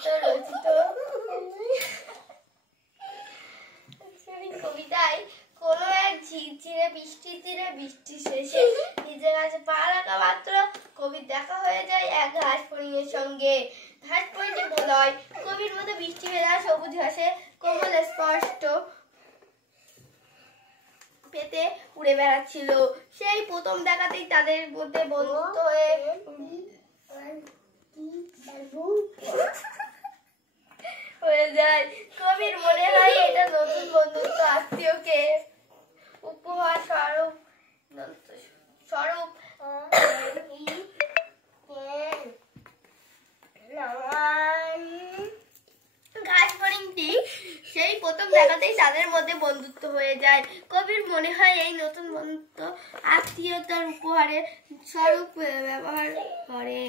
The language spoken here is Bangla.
লিখিত রচিত কবিতায় কোনো এক ঝিরঝিরে বৃষ্টির দিনে বৃষ্টি শেষে নিজের কাছে পা রাখা মাত্র কবির দেখা হয়ে যায় এক ঘাস ফড়িংয়ের সঙ্গে। ঘাস ফড়িংটি বলয় কবির মতো বৃষ্টি ভেজা সবুজ ঘাসে কোমল স্পষ্ট পেতে উড়ে বেড়াচ্ছিল। সেই প্রথম দেখাতেই তাদের মধ্যে বন্ধুত্ব হয়ে যায়। কবির মনে হয় এটা নতুন বন্ধুত্ব আত্মীয়কে উপহার স্বরূপ ঘাস ফড়িংটি সেই প্রথম দেখাতেই তাদের মধ্যে বন্ধুত্ব হয়ে যায়। কবির মনে হয় এই নতুন বন্ধুত্ব আত্মীয়তার উপহারের স্বরূপ ব্যবহার করে।